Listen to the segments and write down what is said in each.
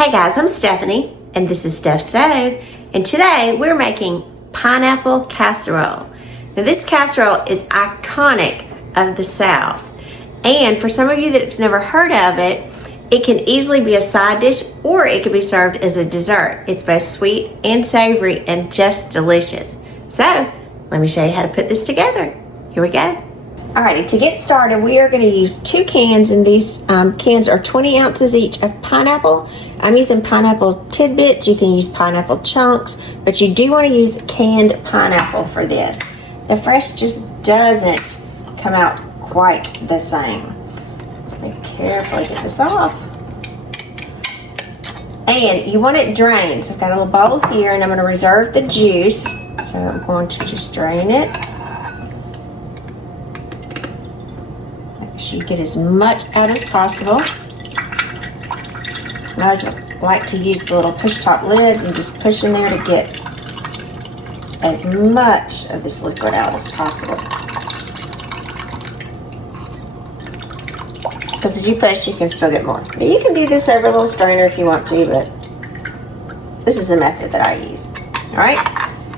Hey guys, I'm Stephanie, and this is Steph's Stove, and today we're making pineapple casserole. Now this casserole is iconic of the South, and for some of you that have never heard of it, it can easily be a side dish or it can be served as a dessert. It's both sweet and savory and just delicious. So, let me show you how to put this together. Here we go. Alrighty, to get started, we are going to use 2 cans, and these cans are 20 ounces each of pineapple. I'm using pineapple tidbits. You can use pineapple chunks, but you do want to use canned pineapple for this. The fresh just doesn't come out quite the same. Let's be careful to get this off. And you want it drained. So I've got a little bowl here, and I'm going to reserve the juice. So I'm going to just drain it. You get as much out as possible. And I just like to use the little push top lids and just push in there to get as much of this liquid out as possible. Because as you push, you can still get more. But you can do this over a little strainer if you want to, but this is the method that I use. All right,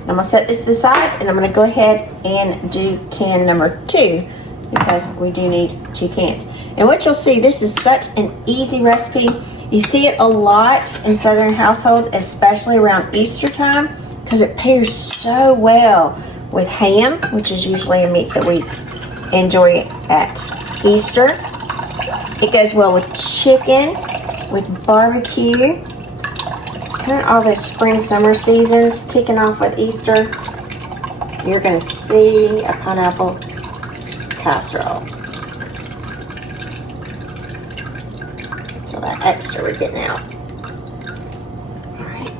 I'm gonna set this to the side, and I'm gonna go ahead and do can number 2. Because we do need 2 cans. And what you'll see, this is such an easy recipe. You see it a lot in Southern households, especially around Easter time, because it pairs so well with ham, which is usually a meat that we enjoy at Easter. It goes well with chicken, with barbecue. It's kind of all those spring, summer seasons kicking off with Easter. You're gonna see a pineapple casserole. So that extra we're getting out. Alright.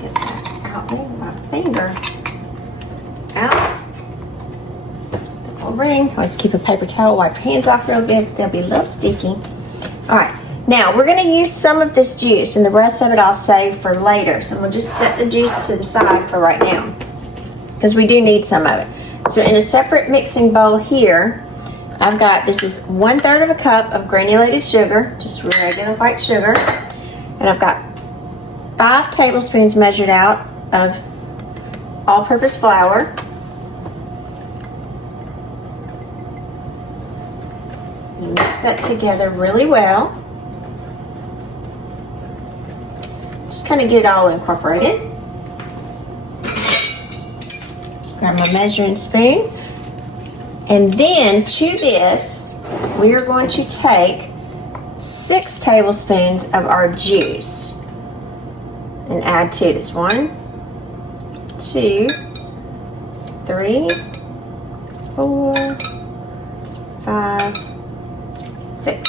Get that out there with my finger. Out. The little ring. Always keep a paper towel, wipe your hands off real good because they'll be a little sticky. Alright. Now we're going to use some of this juice, and the rest of it I'll save for later. So we'll just set the juice to the side for right now, because we do need some of it. So in a separate mixing bowl here, I've got, this is 1/3 of a cup of granulated sugar, just regular white sugar. And I've got 5 tablespoons measured out of all-purpose flour. You mix that together really well. Just kind of get it all incorporated. Grab my measuring spoon, and then to this we are going to take 6 tablespoons of our juice and add to this. 1, 2, 3, 4, 5, 6,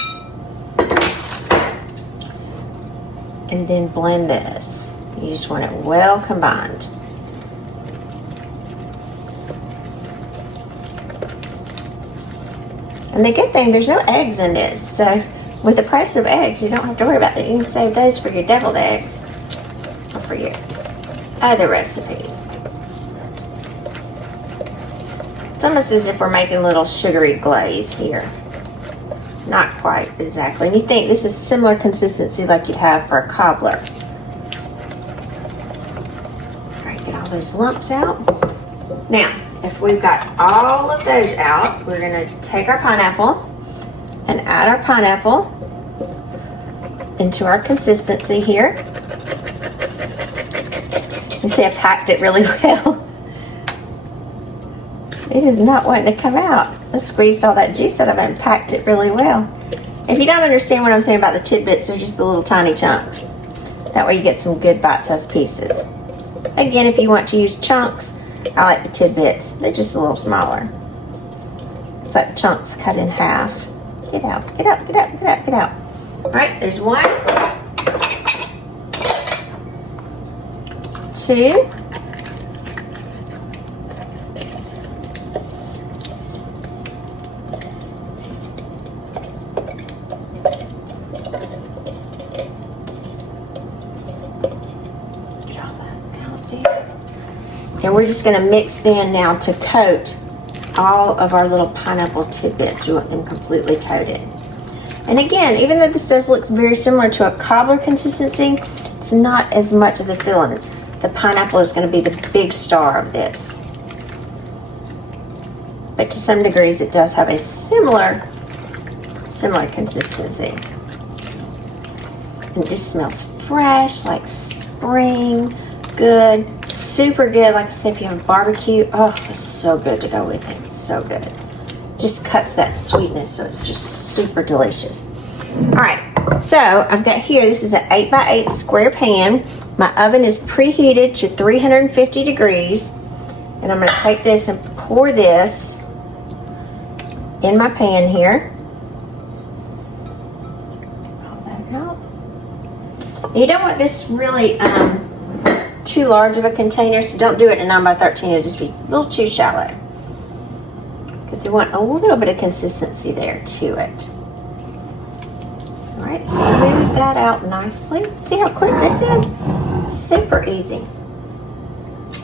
and then blend this. You just want it well combined. And the good thing, there's no eggs in this, so with the price of eggs, you don't have to worry about it. You can save those for your deviled eggs or for your other recipes. It's almost as if we're making a little sugary glaze here. Not quite exactly. And you think this is similar consistency like you'd have for a cobbler. All right, get all those lumps out. Now, if we've got all of those out, we're going to take our pineapple and add our pineapple into our consistency here. You see I packed it really well. It is not wanting to come out. I squeezed all that juice out of it and packed it really well. If you don't understand what I'm saying about the tidbits, they're just the little tiny chunks. That way you get some good bite-sized pieces. Again, if you want to use chunks, I like the tidbits. They're just a little smaller. It's like chunks cut in half. Get out, get out, get out, get out, get out. All right, there's 1, 2, 3. And we're just going to mix then now to coat all of our little pineapple tidbits. We want them completely coated. And again, even though this does look very similar to a cobbler consistency, it's not as much of the filling. The pineapple is going to be the big star of this. But to some degrees, it does have a similar consistency. And it just smells fresh, like spring. Good, super good. Like I said, if you have a barbecue, oh, it's so good to go with it. So good. Just cuts that sweetness, so it's just super delicious. All right, so I've got here, this is an 8x8 square pan. My oven is preheated to 350 degrees. And I'm going to take this and pour this in my pan here. Hold that out. You don't want this really too large of a container, so don't do it in a 9x13. It'll just be a little too shallow, because you want a little bit of consistency there to it. All right, smooth that out nicely. See how quick this is? Super easy.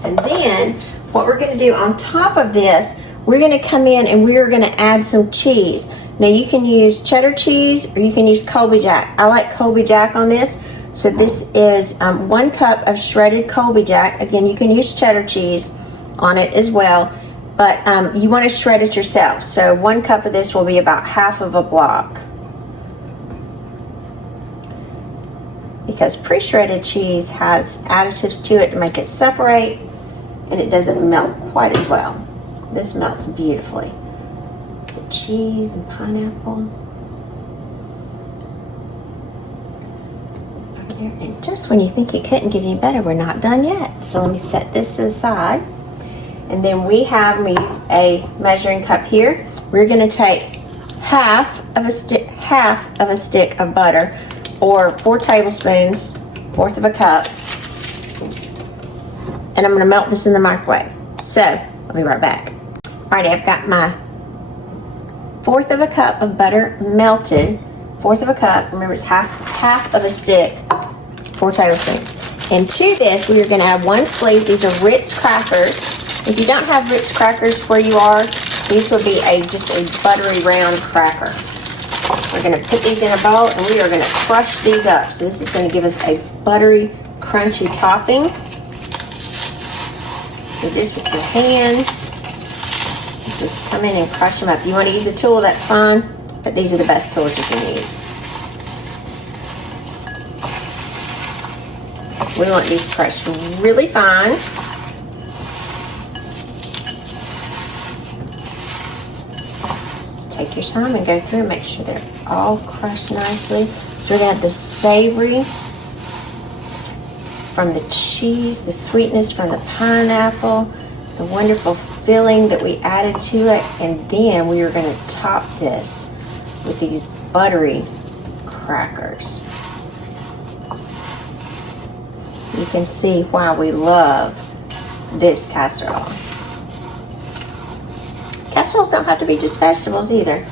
And then what we're going to do on top of this, we're going to come in and we are going to add some cheese. Now you can use cheddar cheese or you can use Colby Jack. I like Colby Jack on this. So this is 1 cup of shredded Colby Jack. Again, you can use cheddar cheese on it as well, but you want to shred it yourself. So 1 cup of this will be about half of a block. Because pre-shredded cheese has additives to it to make it separate, and it doesn't melt quite as well. This melts beautifully. So cheese and pineapple. And just when you think it couldn't get any better, we're not done yet. So let me set this to the side. And then we use a measuring cup here. We're going to take half of a stick of butter, or 4 tablespoons, 1/4 of a cup. And I'm going to melt this in the microwave. So I'll be right back. Alrighty, I've got my 1/4 of a cup of butter melted. 1/4 of a cup. Remember, it's half of a stick. 4 tablespoons. And to this, we are going to add 1 sleeve. These are Ritz crackers. If you don't have Ritz crackers where you are, these will be just a buttery round cracker. We're going to put these in a bowl and we are going to crush these up. So this is going to give us a buttery, crunchy topping. So just with your hand, just come in and crush them up. You want to use a tool, that's fine, but these are the best tools you can use. We want these crushed really fine. Just take your time and go through and make sure they're all crushed nicely. So we're going to have the savory from the cheese, the sweetness from the pineapple, the wonderful filling that we added to it, and then we are going to top this with these buttery crackers. You can see why we love this casserole. Casseroles don't have to be just vegetables either.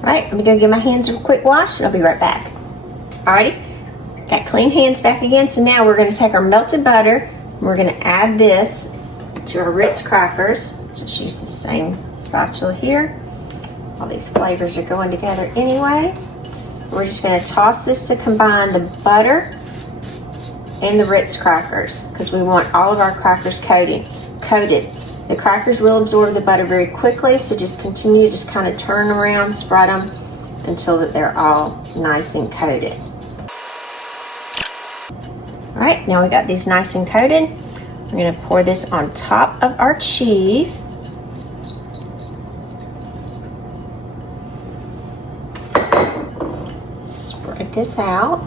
Alright, let me go give my hands a quick wash and I'll be right back. Alrighty, got clean hands back again. So now we're going to take our melted butter and we're going to add this to our Ritz crackers. Just use the same spatula here. All these flavors are going together anyway. We're just going to toss this to combine the butter and the Ritz crackers, because we want all of our crackers coated. The crackers will absorb the butter very quickly, so just continue to kind of turn around, spread them until that they're all nice and coated. All right, now we got these nice and coated. We're going to pour this on top of our cheese. Spread this out.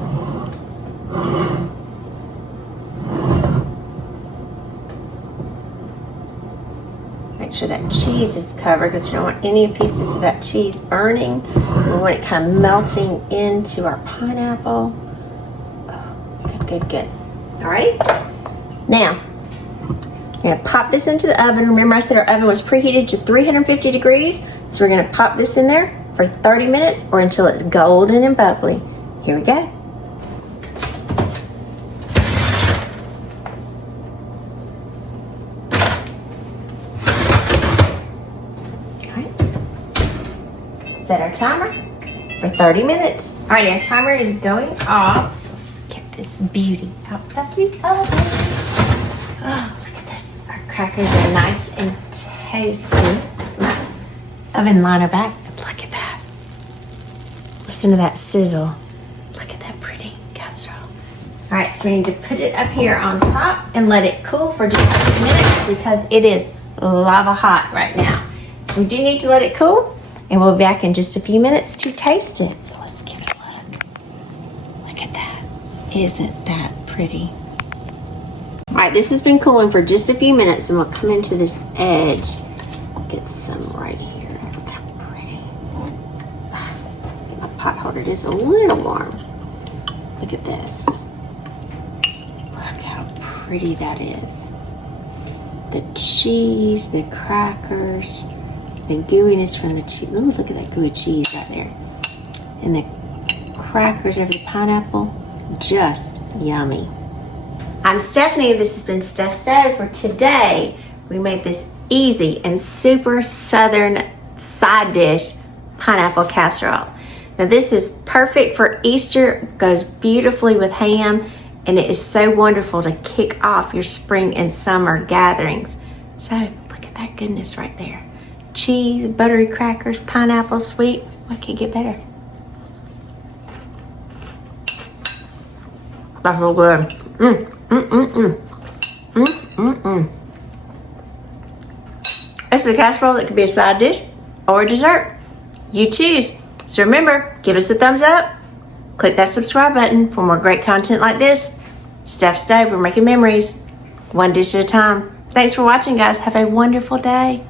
Make sure that cheese is covered, because we don't want any pieces of that cheese burning. We want it kind of melting into our pineapple. Oh, good. All right. Now, I'm going to pop this into the oven. Remember I said our oven was preheated to 350 degrees. So we're going to pop this in there for 30 minutes or until it's golden and bubbly. Here we go. set our timer for 30 minutes. All right, our timer is going off. So let's get this beauty out of the oven. Oh, look at this. Our crackers are nice and toasty. My oven liner back. Look at that. Listen to that sizzle. Look at that pretty casserole. All right, so we need to put it up here on top and let it cool for just a few minutes because it is lava hot right now. So we do need to let it cool, and we'll be back in just a few minutes to taste it. So let's give it a look. Look at that. Isn't that pretty? All right, this has been cooling for just a few minutes, and we'll come into this edge. Get some right here. Look how pretty. Get my pot holder. It is a little warm. Look at this. Look how pretty that is. The cheese, the crackers, the gooiness from the cheese. Ooh, look at that gooey cheese right there. And the crackers over the pineapple, just yummy. I'm Stephanie. This has been Steph Stove. For today, we made this easy and super southern side dish, pineapple casserole. Now this is perfect for Easter, goes beautifully with ham, and it is so wonderful to kick off your spring and summer gatherings. So look at that goodness right there. Cheese, buttery crackers, pineapple, sweet. What could get better? That's so good. It's a casserole that could be a side dish or a dessert. You choose. So remember, give us a thumbs up. Click that subscribe button for more great content like this. Steph Stove, we're making memories, one dish at a time. Thanks for watching, guys. Have a wonderful day.